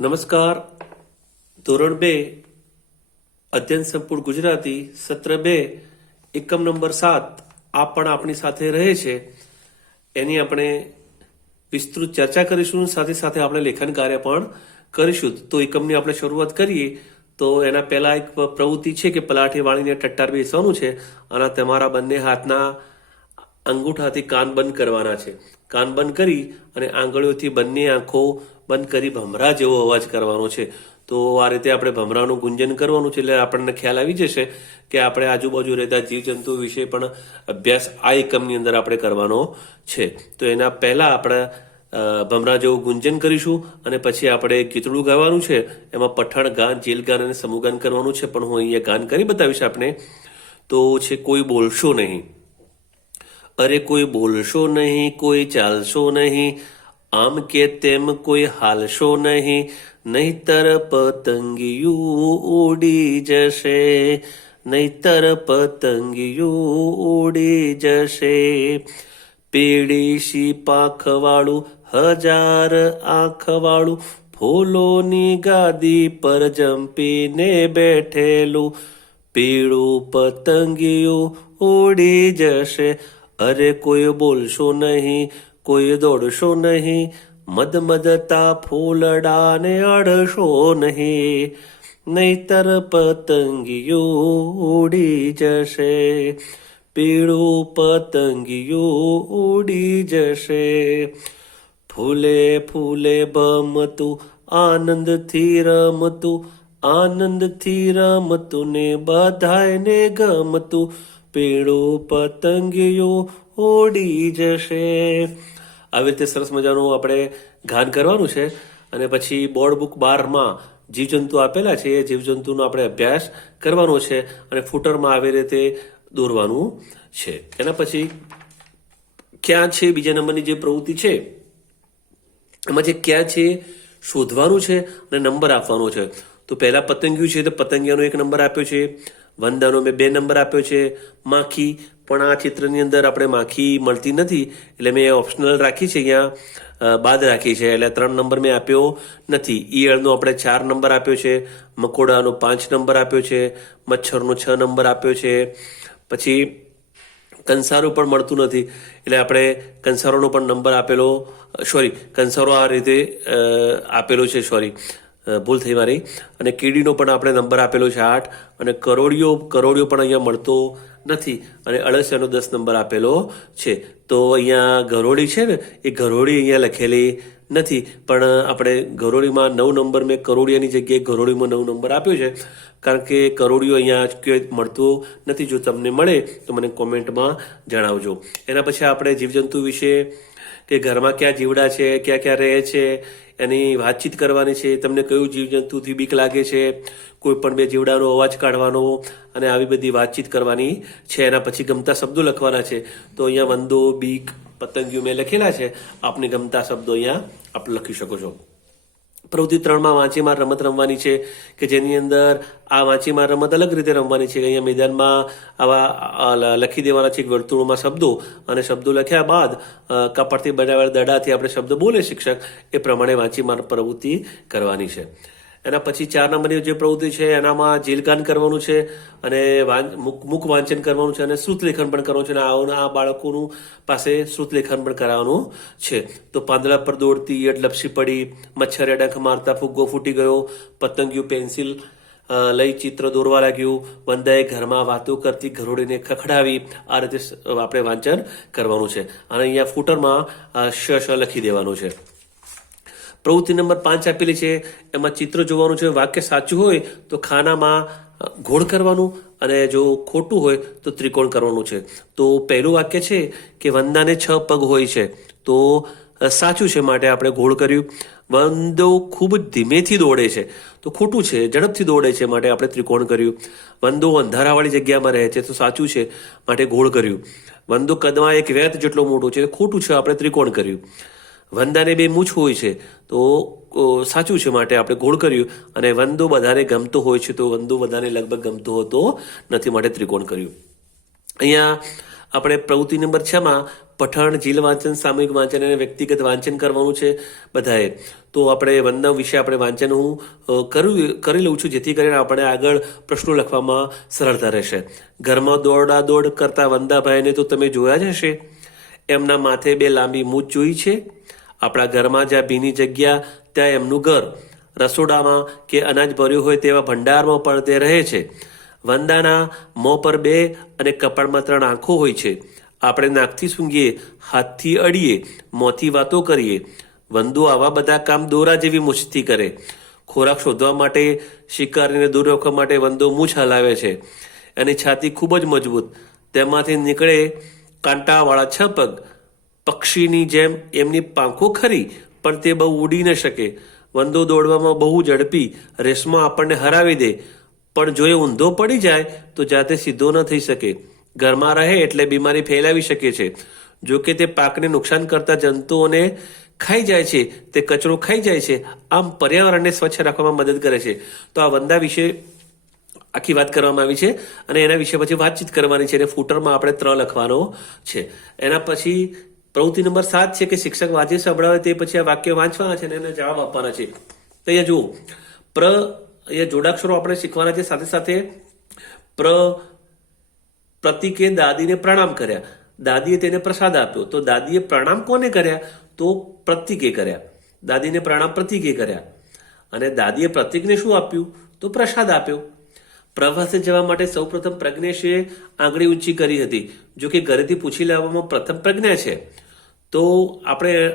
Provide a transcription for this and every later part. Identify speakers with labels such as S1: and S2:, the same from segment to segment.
S1: નમસ્કાર. ધોરણ બે, અધ્યયન સંપૂર્ણ ગુજરાતી, સત્ર બે, એકમ નંબર સાત આ પણ આપણી સાથે રહે છે. એની આપણે વિસ્તૃત ચર્ચા કરીશું, સાથે સાથે આપણે લેખન કાર્ય પણ કરીશું. તો એકમની આપણે શરૂઆત કરીએ, તો એના પહેલા એક પ્રવૃત્તિ છે કે પલાઠી વાળીને ટટ્ટાર બેસવાનું છે. અને તમારા બંને હાથના અંગૂઠાથી કાન બંધ કરવાના છે. કાન બંધ કરી અને આંગળીઓથી બંને આંખો બંધ કરી ભમરા જેવો અવાજ કરવાનો છે. તો આ રીતે આપણે ભમરાનું ગુંજન કરવાનું છે એટલે આપણને ખ્યાલ આવી જશે કે આપણે આજુબાજુ રહેતા જીવજંતુ વિશે પણ અભ્યાસ આ એકમની અંદર આપણે કરવાનો છે. તો એના પહેલા આપણે ભમરા જેવું ગુંજન કરીશું અને પછી આપણે ગીતડું ગાવાનું છે. એમાં પઠાણ ગાન, જેલ ગાન અને સમૂહ ગાન કરવાનું છે. પણ હું અહીંયા ગાન કરી બતાવીશ આપણે તો છે કોઈ બોલશો નહીં. અરે કોઈ બોલશો નહીં કોઈ ચાલશો નહીં આમ કે તેમ કોઈ હાલશો નહીં નહીતર પતંગિયું ઉડી જશે નહીતર પતંગિયું ઉડી જશે પીળીશી પાંખવાળું હજાર આંખવાળું ફૂલોની ગાદી પર જંપીને બેઠેલું પીળું પતંગિયું ઉડી જશે અરે કોઈ બોલશો નહીં, કોઈ દોડશો નહીં મદ મદતા ફૂલડાને અડશો નહીં, નહીતર પતંગિયું ઉડી જશે, પીળું પતંગિયું ઉડી જશે. ફૂલે ફૂલે ભમતું આનંદથી રમતું આનંદથી રમતું ને બધાયને ગમતું પીળું પતંગિયું ઉડી જશે. આવી રીતે સરસ મજાનું આપણે ગાન કરવાનું છે. અને પછી બોર્ડ બુક બારમાં જીવજંતુ આપેલા છે. એ જીવજંતુનો આપણે અભ્યાસ કરવાનો છે અને ફૂટરમાં આવી રીતે દોરવાનું છે. એના પછી ક્યાં છે બીજા નંબરની જે પ્રવૃત્તિ છે, એમાં જે ક્યાં છે શોધવાનું છે અને નંબર આપવાનો છે. તો પહેલા પતંગિયું છે તો પતંગિયાનો એક નંબર આપ્યો છે. વંદાનો મેં બે નંબર આપ્યો છે, માખી. પણ આ ચિત્રની અંદર આપણે માખી મળતી નથી. એટલે મેં ઓપ્શનલ રાખી છે અહીંયા બાદ રાખી છે. એટલે ત્રણ નંબર મેં આપ્યો નથી. ઈયળનો આપણે ચાર નંબર આપ્યો છે, મકોડાનો પાંચ નંબર આપ્યો છે, મચ્છરનો છ નંબર આપ્યો છે. પછી કંસારો પણ મળતું નથી. એટલે આપણે કંસારોનો પણ નંબર આપેલો સોરી કંસારો આ રીતે આપેલો છે સોરી ભૂલ થઈ મારી. અને કીડીનો પણ આપણે નંબર આપેલો છે આઠ. અને કરોડિયો કરોડિયો પણ અહીંયા મળતો નથી. અને અળસિયાનો દસ નંબર આપેલો છે. તો અહીંયા ઘરોડી છે ને, એ ગરોળી અહીંયા લખેલી નથી. પણ આપણે ગરોળીમાં નવ નંબર મેં કરોડિયાની જગ્યાએ ઘરોડીમાં નવ નંબર આપ્યો છે. કારણ કે કરોડિયો અહીંયા ક્યાંય મળતું નથી. જો તમને મળે તો મને કોમેન્ટમાં જણાવજો. એના પછી આપણે જીવજંતુ વિશે કે ઘરમાં ક્યાં જીવડા છે, ક્યાં ક્યાં રહે છે એની વાતચીત કરવાની છે. તમને કયું જીવજંતુથી બીક લાગે છે? કોઈ પણ બે જીવડાનો અવાજ કાઢવાનો અને આવી બધી વાતચીત કરવાની છે. એના પછી ગમતા શબ્દો લખવાના છે. તો અહીંયા વંદો, બીક, પતંગિયું મેં લખેલા છે. આપને ગમતા શબ્દો અહીંયા આપ લખી શકો છો. પ્રવૃત્તિ ત્રણમાં વાંચીમાર રમત રમવાની છે, કે જેની અંદર આ વાંચીમાર રમત અલગ રીતે રમવાની છે. અહીંયા મેદાનમાં આવા લખી દેવાના છે વર્તુળોમાં શબ્દો, અને શબ્દો લખ્યા બાદ કપડથી બનાવેલા દડાથી આપણે શબ્દ બોલે શિક્ષક એ પ્રમાણે વાંચીમાર પ્રવૃત્તિ કરવાની છે. એના પછી ચાર નંબરની જે પ્રવૃત્તિ છે, એનામાં જેલગાન કરવાનું છે અને મુક વાંચન કરવાનું છે અને શ્રુતલેખન પણ કરવાનું છે અને આ બાળકોનું પાસે શ્રુતલેખન પણ કરાવવાનું છે. તો પાંદડા પર દોડતી ઈયળ લપસી પડી, મચ્છરે ડંખ મારતા, ફુગ્ગો ફૂટી ગયો, પતંગિયું પેન્સિલ લઈ ચિત્ર દોરવા લાગ્યું વંદાએ ઘરમાં વાતો કરતી, ઘરોડીને ખખડાવી, આ રીતે આપણે વાંચન કરવાનું છે. અને અહીંયા ફૂટરમાં શ શ લખી દેવાનું છે. પ્રવૃત્તિ નંબર પાંચ આપેલી છે. એમાં ચિત્ર જોવાનું છે. વાક્ય સાચું હોય તો ખાનામાં ઘોળ કરવાનું અને જો ખોટું હોય તો ત્રિકોણ કરવાનું છે. તો પહેલું વાક્ય છે કે વંદાને છ પગ હોય છે. તો સાચું છે માટે આપણે ઘોળ કર્યું. વંદો ખૂબ ધીમેથી દોડે છે. તો ખોટું છે, ઝડપથી દોડે છે માટે આપણે ત્રિકોણ કર્યું. વંદો અંધારાવાળી જગ્યામાં રહે છે તો સાચું છે માટે ઘોળ કર્યું. વંદો કદમાં એક વેત જેટલો મોટો છે, ખોટું છે, આપણે ત્રિકોણ કર્યું. વંદાને બે મૂછ હોય છે, તો સાચું છે માટે આપણે ગોળ કર્યું. અને વંદો બધાને ગમતો હોય છે, તો વંદો બધાને લગભગ ગમતો હોતો નથી માટે ત્રિકોણ કર્યું. અહીંયા આપણે પ્રવૃત્તિ નંબર છ માં પઠણ, જીલ વાંચન, સામૂહિક વાંચન અને વ્યક્તિગત વાંચન કરવાનું છે બધાએ. તો આપણે વંદન વિશે આપણે વાંચન હું કરું, કરી લઉં છું, જેથી કરીને આપણે આગળ પ્રશ્નો લખવામાં સરળતા રહેશે. ઘરમાં દોડા દોડ કરતા વંદાભાઈને તો તમે જોયા જ હશે. એમના માથે બે લાંબી મૂછ જોઈ છે. આપણા ઘરમાં જ્યાં ભીની જગ્યા, ત્યાં એમનું ઘર. રસોડામાં કે અનાજ ભર્યું હોય તેવા ભંડારમાં પણ તે રહે છે. વંદાના મોં પર બે અને કપાળમાં ત્રણ આંખો હોય છે. આપણે નાકથી સૂંઘીએ, હાથથી અડીએ, મોંથી વાતો કરીએ. વંદુ આવા બધા કામ દોરા જેવી મૂછથી કરે. ખોરાક શોધવા માટે, શિકારીને દૂર રાખવા માટે વંદો મૂછ હલાવે છે. એની છાતી ખૂબ જ મજબૂત. તેમાંથી નીકળે કાંટાવાળા છ પગ પક્ષીની જેમ એમની પાંખો ખરી, પણ તે બહુ ઉડી ન શકે. વંદો દોડવામાં બહુ ઝડપી, રેસમાં આપણને હરાવી દે. પણ જો એ ઊંધો પડી જાય, તો જાતે સીધો ન થઈ શકે. ઘરમાં રહે એટલે બીમારી ફેલાવી શકે છે. જો કે તે પાકને નુકસાન કરતા જંતુઓને ખાઈ જાય છે, તે કચરો ખાઈ જાય છે, આમ પર્યાવરણને સ્વચ્છ રાખવામાં મદદ કરે છે. તો આ વંદા વિશે આખી વાત કરવામાં આવી છે અને એના વિશે પછી વાતચીત કરવાની છે અને ફૂટરમાં આપણે ત્ર લખવાનો છે. એના પછી પ્રવૃત્તિ નંબર સાત છે કે શિક્ષક વાંચી સંભળાવે તે પછી આ વાક્ય વાંચવાના છે અને એને જવાબ આપવાના છે. તો અહીંયા જુઓ. પ્ર, અહીંયા જોડાક્ષરો આપણે શીખવાના છે. સાથે સાથે પ્ર, પ્રતિકે દાદીને પ્રણામ કર્યા. દાદીએ તેને પ્રસાદ આપ્યો. તો દાદીએ પ્રણામ કોને કર્યા? તો પ્રતિકે કર્યા. દાદીને પ્રણામ પ્રતિકે કર્યા. અને દાદીએ પ્રતિકને શું આપ્યું? તો પ્રસાદ આપ્યો. પ્રવાસે જવા માટે સૌપ્રથમ પ્રજ્ઞેશે આંગળી ઊંચી કરી હતી. જો કે ઘરેથી પૂછી લેવામાં પ્રથમ પ્રજ્ઞા છે. તો આપણે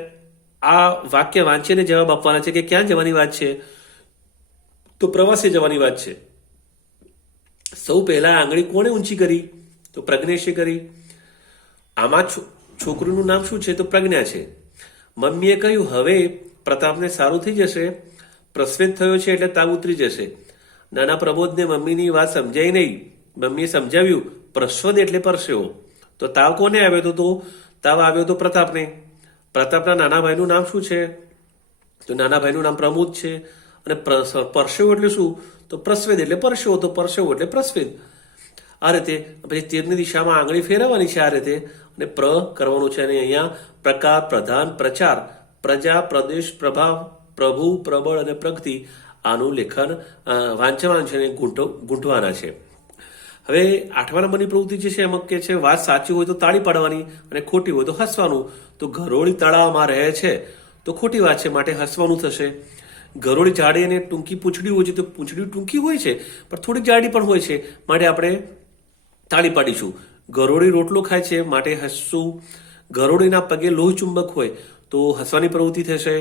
S1: આ વાક્ય વાંચીને જવાબ આપવાના છે કે ક્યાં જવાની વાત છે? તો પ્રવાસે જવાની વાત છે. સૌ પહેલા આંગળી કોણે ઊંચી કરી? તો પ્રજ્ઞેશે કરી. આમાં છોકરીનું નામ શું છે? તો પ્રજ્ઞા છે. મમ્મીએ કહ્યું, હવે પ્રતાપને સારું થઈ જશે. પ્રસ્વેત થયો છે એટલે તાવ ઉતરી જશે. નાના પ્રબોધને મમ્મીની વાત સમજાઈ નહીં. મમ્મીએ સમજાવ્યું પ્રસ્વદ એટલે પરસેવો. તો તાવ કોને આવ્યો હતો તો? તાવ આવ્યો હતો પ્રતાપને. પ્રતાપના નાના ભાઈનું નામ શું છે? તો નાના ભાઈનું નામ પ્રમોદ છે. અને પ્રસ- પરસેવો એટલે શું? તો પ્રસ્વેદ એટલે પરસેવો. તો પરસેવો એટલે પ્રસ્વેદ. આ રીતે પછી તીરની દિશામાં આંગળી ફેરવવાની છે આ રીતે. અને પ્ર કરવાનું છે અને અહીંયા પ્રકાર, પ્રધાન, પ્રચાર. પ્રજા, પ્રદેશ, પ્રભાવ, પ્રભુ, પ્રબળ અને પ્રગતિ. આનું લેખન વાંચવાનું છે અને ગૂંઠ ગૂંઠવાના છે. હવે આઠમા નંબરની પ્રવૃત્તિ જે છે એમાં કે છે, વાત સાચી હોય તો તાળી પાડવાની અને ખોટી હોય તો હસવાનું. તો ઘરોળી તળાવમાં રહે છે, તો ખોટી વાત છે, માટે હસવાનું થશે. ઘરોળી જાડી અને ટૂંકી પૂંછડી હોય છે, તો પૂંછડી ટૂંકી હોય છે, પણ થોડી જાડી પણ હોય છે, માટે આપણે તાળી પાડીશું. ગરોળી રોટલો ખાય છે, માટે હસવું ગરોળીના પગે લોહ ચુંબક હોય, તો હસવાની પ્રવૃત્તિ થશે.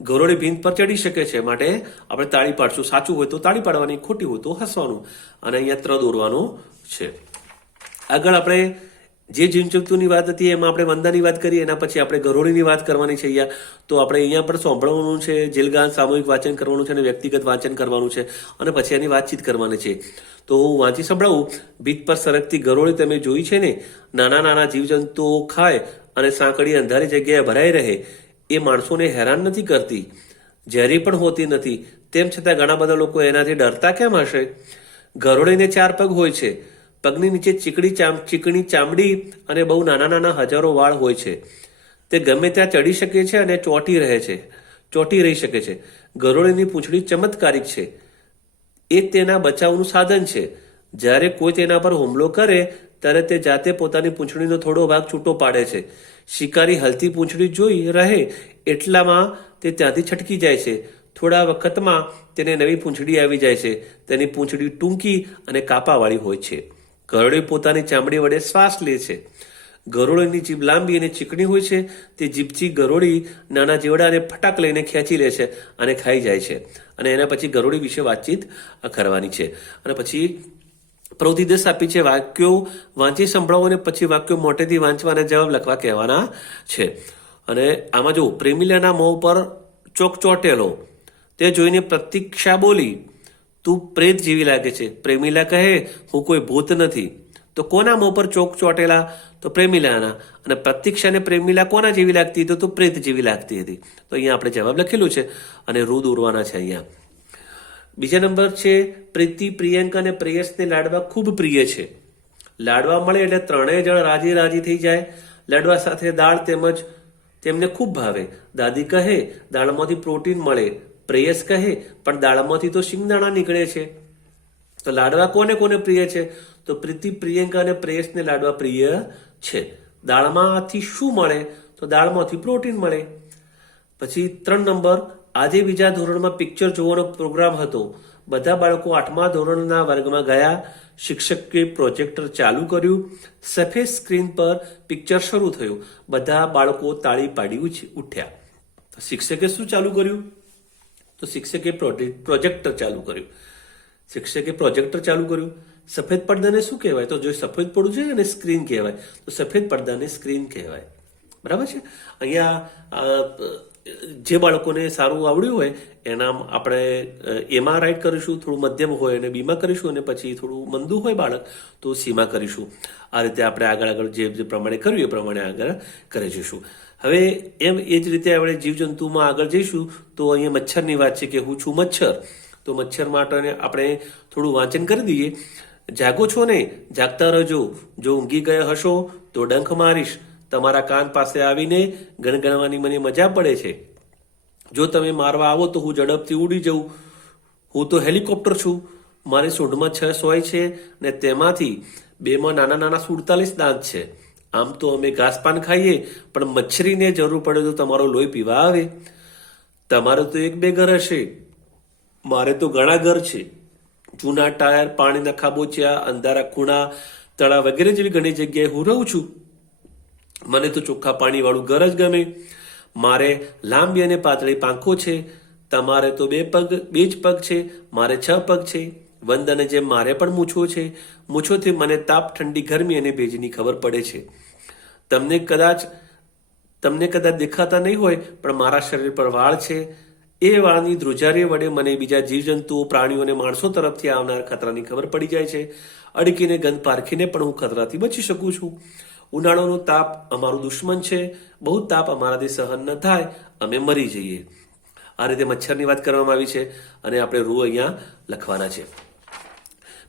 S1: ગરોળી ભીંત પર ચડી શકે છે. માટે આપણે તાળી પાડશું. સાચું હોય તો તાળી પાડવાની, ખોટી હોય તો હસવાનું અને અહીંયા ત્ર દોરવાનું છે. આગળ આપણે જે જીવજંતુની વાત હતી, એમાં આપણે વંદાની વાત કરી, એના પછી આપણે ગરોળીની વાત કરવાની છે અહીંયા. તો આપણે અહીંયા પણ સાંભળવાનું છે, જેલગાન સામૂહિક વાંચન કરવાનું છે અને વ્યક્તિગત વાંચન કરવાનું છે અને પછી એની વાતચીત કરવાની છે. તો હું વાંચી સંભળાવું. ભીત પર સરકતી ગરોળી તમે જોઈ છે ને? નાના નાના જીવજંતુઓ ખાય અને સાંકડી અંધારી જગ્યાએ ભરાઈ રહે. એ માણસોને હેરાન નથી કરતી, ઝેરી પણ હોતી નથી. તેમ છતાં ઘણા બધા લોકો એનાથી ડરતા કેમ હશે? ગરોળીને ચાર પગ હોય છે. પગની નીચે ચીકણી ચામ, ચીકણી ચામડી અને બહુ નાના નાના હજારો વાળ હોય છે. તે ગમે ત્યાં ચડી શકે છે અને ચોંટી રહે છે. ચોંટી રહી શકે છે. ગરોળીની પૂંછડી ચમત્કારિક છે. એ તેના બચાવનું સાધન છે. જ્યારે કોઈ તેના પર હુમલો કરે, ત્યારે તે જાતે પોતાની પૂંછડીનો થોડો ભાગ છૂટો પાડે છે. શિકારી હલતી પૂંછડી જોઈ રહે એટલામાં તે ત્યાંથી છટકી જાય છે. થોડા વખતમાં તેને નવી પૂંછડી આવી જાય છે. તેની પૂંછડી ટૂંકી અને કાપાવાળી હોય છે. ગરોળી પોતાની ચામડી વડે શ્વાસ લે છે. ગરોળીની જીભ લાંબી અને ચીકણી હોય છે. તે જીભથી ગરોળી નાના જીવડાને ફટાક લઈને ખેંચી લે છે અને ખાઈ જાય છે. અને એના પછી ગરોળી વિશે વાતચીત કરવાની છે. અને પછી પ્રવૃત્તિ આપી છે. વાક્યો વાંચી સંભળાવો અને પછી વાક્યો મોટેથી વાંચવા અને જવાબ લખવા કહેવાના છે. અને આમાં જો પ્રેમિલાના મોં પર ચોક ચોટેલો. તે જોઈને પ્રતીક્ષા બોલી, તું પ્રેત જેવી લાગે છે. પ્રેમિલા કહે, હું કોઈ ભૂત નથી. તો કોના મોં પર ચોક ચોટેલા? તો પ્રેમિલાના. અને પ્રતીક્ષાને પ્રેમિલા કોના જેવી લાગતી હતી? તો પ્રેત જેવી લાગતી હતી. તો અહીંયા આપણે જવાબ લખેલું છે. અને રૂ દોરવાના છે અહીંયા. બીજા નંબર છે, પ્રીતિ, પ્રિયંકા અને પ્રેયસને લાડવા ખૂબ પ્રિય છે. લાડવા મળે એટલે ત્રણેય જણ રાજી રાજી થઈ જાય. લાડવા સાથે દાળ તેમજ તેમને ખૂબ ભાવે. દાદી કહે, દાળમાંથી પ્રોટીન મળે. પ્રેયસ કહે, પણ દાળમાંથી તો શિંગદાણા નીકળે છે. તો લાડવા કોને કોને પ્રિય છે? તો પ્રીતિ, પ્રિયંકા અને પ્રેયસને લાડવા પ્રિય છે. દાળમાંથી શું મળે? તો દાળમાંથી પ્રોટીન મળે. પછી ત્રણ નંબર આજે બીજા ધોરણમાં પિક્ચર જોવાનો પ્રોગ્રામ હતો. બધા બાળકો આઠમા ધોરણના વર્ગમાં ગયા. શિક્ષકે પ્રોજેક્ટર ચાલુ કર્યું. સફેદ સ્ક્રીન પર પિક્ચર શરૂ થયું. બધા બાળકો તાળી પાડી ઉઠ્યા. શિક્ષકે શું ચાલુ કર્યું? તો શિક્ષકે પ્રોજેક્ટર ચાલુ કર્યું. શિક્ષકે પ્રોજેક્ટર ચાલુ કર્યું. સફેદ પડદાને શું કહેવાય? તો જો સફેદ પડવું છે અને સ્ક્રીન કહેવાય. તો સફેદ પડદાને સ્ક્રીન કહેવાય. બરાબર છે? અહીંયા જે બાળકોને સારું આવડ્યું હોય એના આપણે એમાં રાઈટ કરીશું, થોડું મધ્યમ હોય અને બીમાં કરીશું અને પછી થોડું મંદું હોય બાળક, તો સીમાં કરીશું. આ રીતે આપણે આગળ આગળ જે જે પ્રમાણે કર્યું, એ પ્રમાણે આગળ કરી જઈશું. હવે એમ એ જ રીતે આપણે જીવજંતુમાં આગળ જઈશું, તો અહીંયા મચ્છરની વાત છે કે હું છું મચ્છર. તો મચ્છર માટે આપણે થોડું વાંચન કરી દઈએ. જાગો છો ને જાગતા રહેજો. જો ઊંઘી ગયા હશો, તો ડંખ મારીશ. તમારા કાન પાસે આવીને ગણગણવાની મને મજા પડે છે. જો તમે મારવા આવો તો હું ઝડપથી ઉડી જઉં. હું તો હેલિકોપ્ટર છું. મારી સૂંઢમાં છ સોય છે ને તેમાંથી બેમાં નાના નાના સુડતાલીસ દાંત છે. આમ તો અમે ઘાસપાન ખાઈએ, પણ મચ્છરીને જરૂર પડે તો તમારો લોહી પીવા આવે. તમારે તો એક બે ઘર હશે. મારે તો ઘણા ઘર છે. જૂના ટાયર, પાણીના ખાબોચિયા, અંધારા ખૂણા તળા વગેરે જેવી ઘણી જગ્યાએ હું રહું છું. મને તો ચોખ્ખા પાણીવાળું ઘર જ ગમે. મારે લાંબી અને પાતળી પાંખો છે. તમારે તો બે પગ, બે જ પગ છે. મારે છ પગ છે. વંદને જેમ મારે પણ મૂછો છે. મૂછોથી મને તાપ, ઠંડી, ગરમી અને ભેજની ખબર પડે છે. તમને કદાચ તમને કદાચ દેખાતા નહીં હોય, પણ મારા શરીર પર વાળ છે. એ વાળની ધ્રુજારી વડે મને બીજા જીવજંતુઓ, પ્રાણીઓ અને માણસો તરફથી આવનાર ખતરાની ખબર પડી જાય છે. અડકીને ગંધ પારખીને પણ હું ખતરાથી બચી શકું છું. ઉનાળોનો તાપ અમારું દુશ્મન છે. બહુ તાપ અમારાથી સહન ન થાય. અમે મરી જઈએ. આ રીતે મચ્છરની વાત કરવામાં આવી છે અને આપણે રૂ અહીંયા લખવાના છે.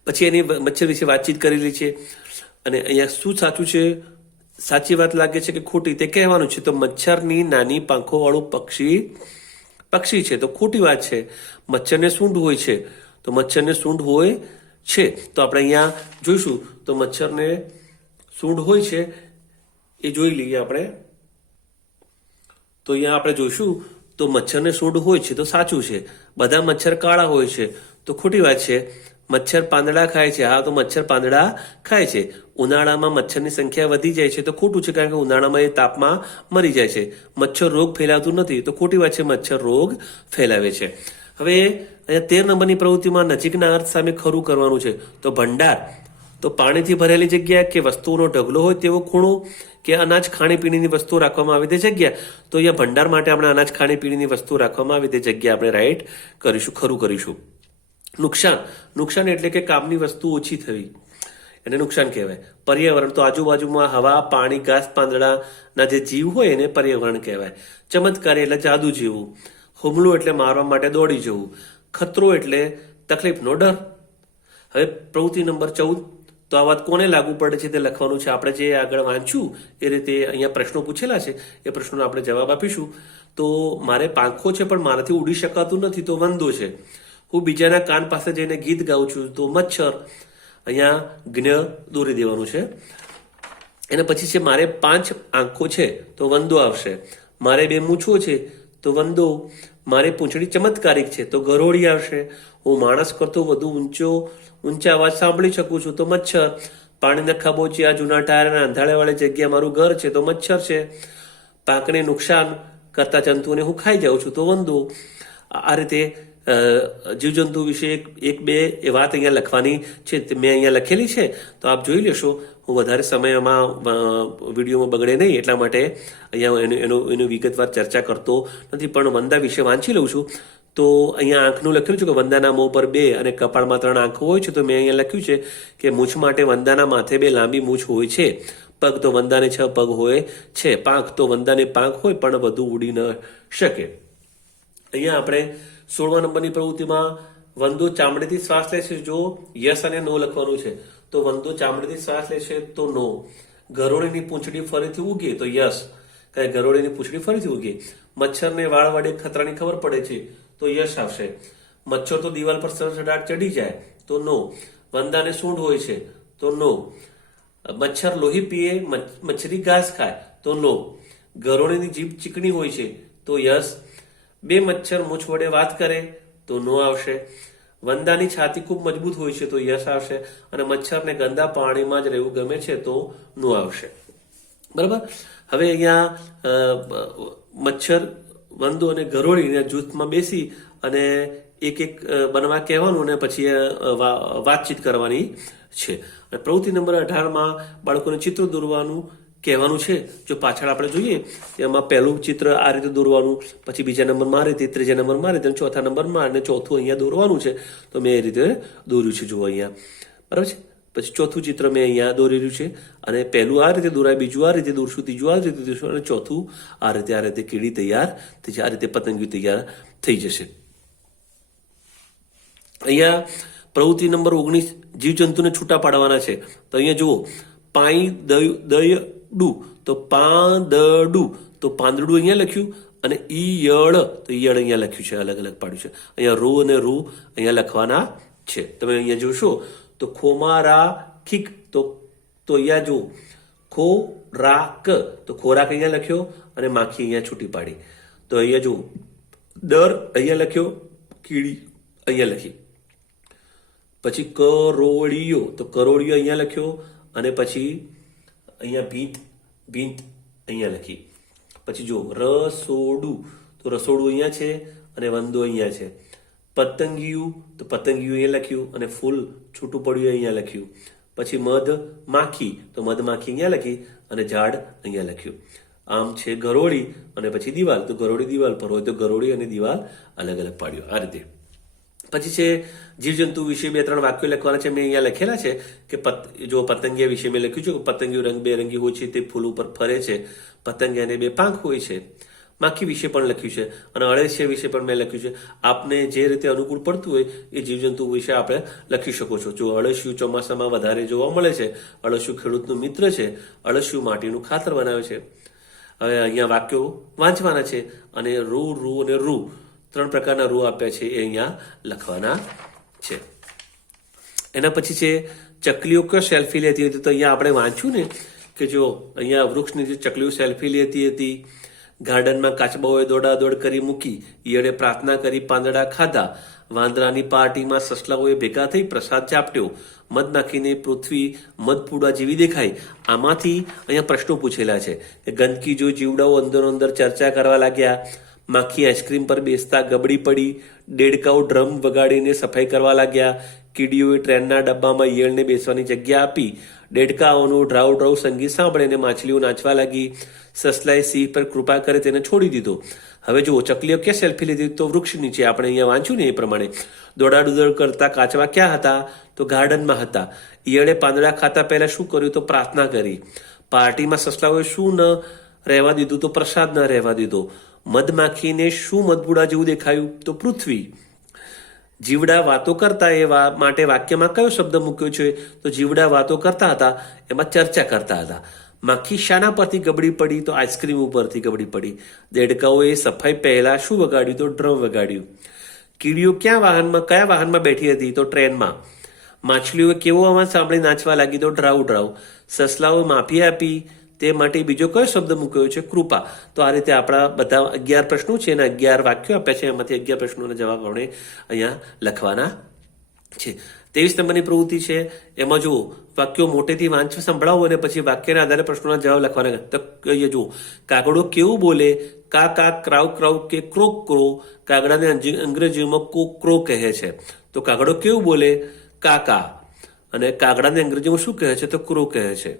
S1: પછી એની મચ્છર વિશે વાતચીત કરેલી છે અને અહીંયા શું સાચું છે? સાચી વાત લાગે છે કે ખોટી? તે કહેવાનું છે, તો મચ્છરની નાની પાંખોવાળું પક્ષી પક્ષી છે. તો ખોટી વાત છે. મચ્છરને સૂંઢ હોય છે. તો મચ્છરને સૂંઢ હોય છે. તો આપણે અહીંયા જોઈશું. તો મચ્છરને સૂંઢ હોય છે, એ જોઈ લઈએ આપણે. તો અહીંયા આપણે જોઈશું, તો મચ્છરને સૂંઢ હોય છે, તો સાચું છે. બધા મચ્છર કાળા હોય છે. તો ખોટી વાત છે. મચ્છર પાંદડા ખાય છે. હા, તો મચ્છર પાંદડા ખાય છે. ઉનાળામાં મચ્છરની સંખ્યા વધી જાય છે, તો ખોટું છે, કારણ કે ઉનાળામાં એ તાપમાં મરી જાય છે. મચ્છર રોગ ફેલાતું નથી. તો ખોટી વાત છે, મચ્છર રોગ ફેલાવે છે. હવે અહીંયા તેર નંબરની પ્રવૃત્તિમાં નજીકના અર્થ સામે ખરું કરવાનું છે. તો ભંડાર. તો પાણીથી ભરેલી જગ્યા કે વસ્તુઓનો ઢગલો હોય તેવો ખૂણો કે અનાજ ખાણીપીણીની વસ્તુ રાખવામાં આવી તે જગ્યા, તો અહીંયા ભંડાર માટે આપણે અનાજ ખાણીપીણીની વસ્તુ રાખવામાં આવી તે જગ્યા આપણે રાઈટ કરીશું, ખરું કરીશું. નુકસાન નુકસાન એટલે કે કામની વસ્તુ ઓછી થવી. એને નુકસાન કહેવાય. પર્યાવરણ, તો આજુબાજુમાં હવા, પાણી, ઘાસ, પાંદડાના જે જીવ હોય એને પર્યાવરણ કહેવાય. ચમત્કારી એટલે જાદુ જેવું હુમલો એટલે મારવા માટે દોડી જવું. ખતરો એટલે તકલીફનો ડર. હવે પ્રવૃત્તિ નંબર ચૌદ. તો આ વાત કોને લાગુ પડે છે તે લખવાનું છે? આપણે જે આગળ વાંચ્યું એ રીતે અહીંયા પ્રશ્નો પૂછેલા છે, એ પ્રશ્નોનો આપણે જવાબ આપીશું. તો મારે પાંખો છે પણ મારાથી ઉડી શકાતું નથી, તો વંદો છે. હું બીજાના કાન પાસે જઈને ગીત ગાઉં છું, તો મચ્છર અહીંયા જ્ઞ દોરી દેવાનું છે. એના પછી છે, મારે પાંચ આંખો છે, તો વંદો આવશે. મારે બે મૂછો છે, તો વંદો મારી પૂંછડી ચમત્કારિક છે. તો ગરોળી આવશે. હું માણસ કરતો વધુ ઊંચો, ઊંચા અવાજ સાંભળી શકું છું. તો મચ્છર. પાણીના ખાબોચિયા જૂના ટાયર અને અંધારેવાળી જગ્યા મારું ઘર છે. તો મચ્છર છે. પાકને નુકસાન કરતા જંતુઓને હું ખાઈ જાઉં છું. તો વંદો. આ રીતે જીવજંતુ વિશે એક એક બે એ વાત અહીંયા લખવાની છે, તે મેં અહીંયા લખેલી છે, તો આપ જોઈ લેશો. હું વધારે સમયમાં વિડીયોમાં બગડે નહીં, એટલા માટે અહીંયા એનું એનું એનું વિગતવાર ચર્ચા કરતો નથી, પણ વંદા વિશે વાંચી લઉં છું. તો અહીંયા આંખનું લખેલું છે કે વંદાના મોં પર બે અને કપાળમાં ત્રણ આંખો હોય છે, તો મેં અહીંયા લખ્યું છે કે મૂછ માટે વંદાના માથે બે લાંબી મૂછ હોય છે. પગ તો વંદાને છ પગ હોય છે, પાંખ તો વંદાને પાંખ હોય, પણ વધુ ઉડી ન શકે. અહીંયા આપણે સોળમા નંબરની પ્રવૃત્તિમાં વંદો ચામડીથી શ્વાસ લે છે જો યસ અને નો લખવાનું છે, તો વંદો ચામડીથી શ્વાસ લે છે તો નો. ગરોળીની પૂંછડી ફરીથી ઉગે તો યસ. કે ગરોળીની પૂંછડી ફરીથી ઉગે. મચ્છરને વાળ વડે ખતરાની ખબર પડે છે તો યશ આવશે. મચ્છર તો દિવાલ પર સરસડાટ ચડી જાય તો નો. વંદાને સૂંઢ હોય છે તો નો. મચ્છર લોહી પીએ, મચ્છ- મચ્છરી ઘાસ ખાય તો નો. ગરોળીની જીભ ચીકણી હોય છે તો યસ. બે મચ્છર મૂછ વડે વાત કરે તો નો આવશે. વંદાની છાતી ખૂબ મજબૂત હોય છે તો યસ આવશે અને મચ્છરને ગંદા પાણીમાં જ રહેવું ગમે છે તો નો આવશે. બરાબર? હવે અહીંયા મચ્છર, વંદો અને ગરોળીને જૂથમાં બેસી અને એક એક બનવા કહેવાનું અને પછી વાતચીત કરવાની છે. અને પ્રવૃત્તિ નંબર અઢારમાં બાળકોને ચિત્ર દોરવાનું કહેવાનું છે, જો પાછળ આપણે જોઈએ, એમાં પહેલું ચિત્ર આ રીતે દોરવાનું, પછી બીજા નંબરમાં આ રીતે ત્રીજા નંબરમાં આ રીતે ચોથા નંબરમાં અને ચોથું અહીંયા દોરવાનું છે, તો મેં એ રીતે દોર્યું છે, જુઓ અહીંયા. બરાબર છે? પછી ચોથું ચિત્ર મેં અહીંયા દોરેલું છે, અને પહેલું આ રીતે દોરાય, બીજું આ રીતે દોરશું, ત્રીજું આ રીતે દોરશું, અને ચોથું આ રીતે આ રીતે કીડી તૈયાર થઈ જશે આ રીતે પતંગિયું તૈયાર થઈ જશે. અહીંયા પ્રવૃત્તિ નંબર ઓગણીસ, જીવજંતુને છૂટા પાડવાના છે. તો અહીંયા જુઓ પાણી દય દય ડુ તો પાંદડું. તો પાંદડું અહીંયા લખ્યું અને ઈયળ તો ઈયળ અહીંયા લખ્યું છે, અલગ અલગ પાડ્યું છે. અહીંયા રૂ અને રૂ અહીંયા લખવાના છે. તમે અહીંયા જોશો, તો ખોમારા ખીક. તો તો અહીંયા જુઓ. ખો રાક તો ખોરાક અહીંયા લખ્યો અને માખી અહીંયા છૂટી પાડી. તો અહીંયા જુઓ. દર અહીંયા લખ્યો, કીડી અહીંયા લખી. પછી કરોળીઓ તો કરોળિયો અહીંયા લખ્યો અને પછી અહીંયા ભીંત ભીંત અહીંયા લખી. પછી જો રસોડું, તો રસોડું અહીંયા છે અને વંદો અહીંયા છે. પતંગિયું, તો પતંગિયું અહીંયા લખ્યું અને ફૂલ છૂટું પડ્યું અહીંયા લખ્યું. પછી મધ, માખી, તો મધ, માખી અહીંયા લખી અને ઝાડ અહીંયા લખ્યું. આમ છે ગરોળી અને પછી દિવાલ, તો ગરોળી દિવાલ પર હોય તો ગરોળી અને દિવાલ અલગ અલગ પાડ્યો. આ રીતે. પછી છે જીવજંતુ વિશે બે ત્રણ વાક્યો લખવાના છે. મેં અહીંયા લખેલા છે કે પત, જો પતંગિયા વિશે મેં લખ્યું છે કે પતંગિયું રંગબેરંગી હોય છે તે ફૂલ ઉપર ફરે છે. પતંગિયાને બે પાંખ હોય છે. માખી વિશે પણ લખ્યું છે અને અળસિયા વિશે પણ મેં લખ્યું છે. આપને જે રીતે અનુકૂળ પડતું હોય એ જીવજંતુ વિશે આપણે લખી શકો છો. જો અળસિયું ચોમાસામાં વધારે જોવા મળે છે, અળસિયું ખેડૂતનું મિત્ર છે, અળસિયું માટીનું ખાતર બનાવે છે. હવે અહીંયા વાક્યો વાંચવાના છે અને રૂ રૂ અને રૂ ત્રણ પ્રકારના રૂ આપ્યા છે એ અહીંયા લખવાના છે. એના પછી છે, ચકલીઓ કયો સેલ્ફી લેતી હતી. તો અહીંયા આપણે વાંચ્યું ને કે જો અહીંયા વૃક્ષની જે ચકલીઓ સેલ્ફી લેતી હતી, ગાર્ડનમાં કાચબાઓએ દોડાદોડ કરી મૂકી, ઈયળે પ્રાર્થના કરી પાંદડા ખાધા, વાંદરાની પાર્ટીમાં સસલાઓએ ભેગા થઈ પ્રસાદ ચાપટ્યો, મધ નાખીને પૃથ્વી મધપૂડા જેવી દેખાય આમાંથી અહીંયા પ્રશ્નો પૂછેલા છે કે ગંદકી જો જીવડાઓ અંદરો અંદર ચર્ચા કરવા લાગ્યા માખી આઈસ્ક્રીમ પર બેસતા ગબડી પડી દેડકાઓ ડ્રમ વગાડીને સફાઈ કરવા લાગ્યા. કીડીઓએ ટ્રેનના ડબ્બામાં ઈયળને બેસવાની જગ્યા આપી. દેડકાઓનું ડ્રાઉ ડ્રાઉ સંગીત સાંભળીને માછલીઓ નાચવા લાગી. સસલાએ સિંહ પર કૃપા કરે તેને છોડી દીધો. હવે જુઓ, ચકલીઓ ક્યાં સેલ્ફી લીધી તો વૃક્ષ નીચે આપણે અહીંયા વાંચ્યું ને એ પ્રમાણે. દોડાડુદોડ કરતા કાચવા ક્યાં હતા? તો ગાર્ડનમાં હતા. ઈયળે પાંદડા ખાતા પહેલા શું કર્યું તો પ્રાર્થના કરી. પાર્ટીમાં સસલાઓએ શું ન રહેવા દીધું તો પ્રસાદ ન રહેવા દીધો. મધમાખીને શું મધપુડા જેવું દેખાયું? તો પૃથ્વી. જીવડા વાતો કરતા એ માટે વાક્યમાં કયો શબ્દ મૂક્યો છે? તો જીવડા વાતો કરતા હતા, એમાં ચર્ચા કરતા હતા. માખી શાના પરથી ગબડી પડી તો આઈસ્ક્રીમ ઉપરથી ગબડી પડી. દેડકાઓએ સફાઈ પહેલા શું વગાડ્યું? તો ડ્રમ વગાડ્યું. કીડીઓ ક્યાં વાહનમાં, કયા વાહનમાં બેઠી હતી? તો ટ્રેનમાં. માછલીઓએ કેવો અવાજ સાંભળી નાચવા લાગી તો ડ્રાઉ ડ્રાઉ. સસલાઓએ માફી આપી. તે માટે બીજો કયો શબ્દ મૂક્યો છે? કૃપા. તો આ રીતે આપણા બધા અગિયાર પ્રશ્નો છે, એના અગિયાર વાક્યો આપ્યા છે. એમાંથી અગિયાર પ્રશ્નોના જવાબ આપણે અહીંયા લખવાના છે. ત્રેવીસ નંબરની પ્રવૃત્તિ છે. એમાં જુઓ, વાક્યો મોટેથી વાંચવા સંભળાવો અને પછી વાક્યના આધારે પ્રશ્નોના જવાબ લખવાના તો કહીએ જુઓ કાગડો કેવું બોલે? કા કા, ક્રાઉ ક્રાઉ, કે ક્રો ક્રો? કાગડાને અંગ્રેજીમાં કો, ક્રો કહે છે. તો કાગડો કેવું બોલે? કાકા અને કાગડાને અંગ્રેજીમાં શું કહે છે? તો ક્રો કહે છે.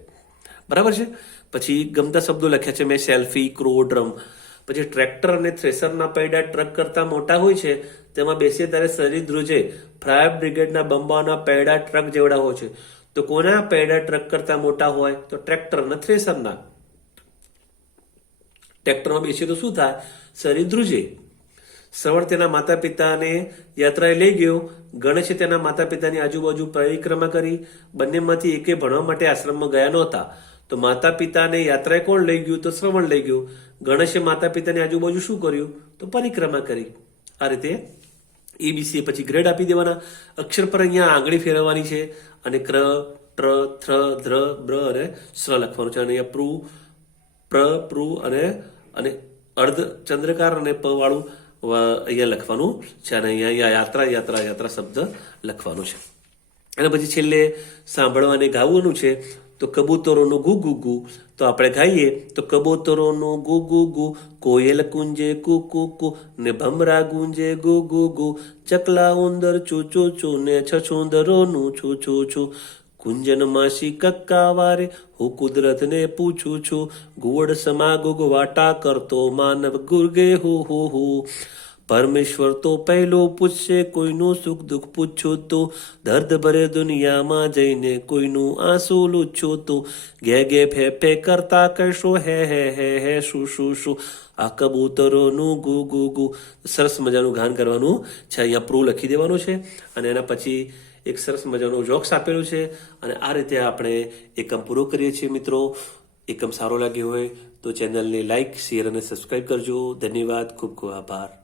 S1: બરાબર છે? પછી ગમતા શબ્દો લખ્યા છે મેં સેલ્ફી ક્રો ડ્રમ પછી ટ્રેક્ટર અને થ્રેસરના પૈડા ટ્રક કરતા મોટા હોય છે, તેમાં બેસીએ ત્યારે શરીર ધ્રુજે. ફાયર બ્રિગેડના બંબાના પૈડા ટ્રક જેવડા હોય છે. તો કોના પૈડા ટ્રક કરતા મોટા હોય? તો ટ્રેક્ટર અને થ્રેસરના. ટ્રેક્ટરમાં બેસીએ તો શું થાય? શરીર ધ્રુજે. સવર તેના માતા પિતાને યાત્રાએ લઈ ગયો. ગણેશે તેના માતા પિતાની આજુબાજુ પરિક્રમા કરી. બંનેમાંથી એકે ભણવા માટે આશ્રમમાં ગયા નહોતા. તો માતા પિતાને યાત્રાએ કોણ લઈ ગયું? તો શ્રવણ લઈ ગયું. ગણેશે માતા પિતાની આજુબાજુ શું કર્યું? તો પરિક્રમા કરી. આ રીતે એબીસી પછી ગ્રેડ આપી દેવાના. અક્ષર પર અહીંયા આંગળી ફેરવવાની છે અને ક્ર, ટ્ર થ્ર ધ્ર બ્ર અને સ્ર લખવાનું છે. અને અહીંયા પ્રુ, પ્ર, પ્રુ અને અને અર્ધ ચંદ્રકાર અને પ વાળું અહીંયા લખવાનું છે. અને અહીંયા અહીંયા યાત્રા યાત્રા યાત્રા શબ્દ લખવાનું છે. અને પછી છેલ્લે સાંભળવા અને ગાવાનું છે. તો કબૂતરોનું ગુ ગુ ગુ. તો આપણે ગાઈએ તો કબૂતરોનું ગુ ગુ ગુ. કોયલ કુંજે કુ કુ કુ, ને ભમરા ગુંજે ગુ ગુ ગુ. ચકલા ઉંદર ચૂ ચૂ ચૂ, ને છછુંદરોનું છું છું છું. કુંજન માસી કક્કા વારે, હું કુદરતને પૂછું છું. ગુવડ સમા ગુગવાટા કરતો માનવ ગુર્ગે હું હું હુ. પરમેશ્વર તો પહેલો પૂછશે, કોઈનું સુખ દુઃખ પૂછો તો, દર્દ ભરે દુનિયામાં જઈને કોઈનું આંસુ લૂછો તો ગે ગે ફે ફે કરતા કહેશો, હે હે હે હે, શું શું શું. આ કબૂતરોનું ગુ ગુ ગુ. સરસ મજાનું ગાન કરવાનું છે. અહીંયા પ્રૂ લખી દેવાનું છે અને એના પછી એક સરસ મજાનું જોક્સ આપેલું છે અને આ રીતે આપણે એકમ પૂરો કરીએ છીએ મિત્રો. એકમ સારો લાગ્યો હોય તો ચેનલને લાઇક શેર અને સબસ્ક્રાઇબ કરજો. ધન્યવાદ. ખૂબ ખૂબ આભાર.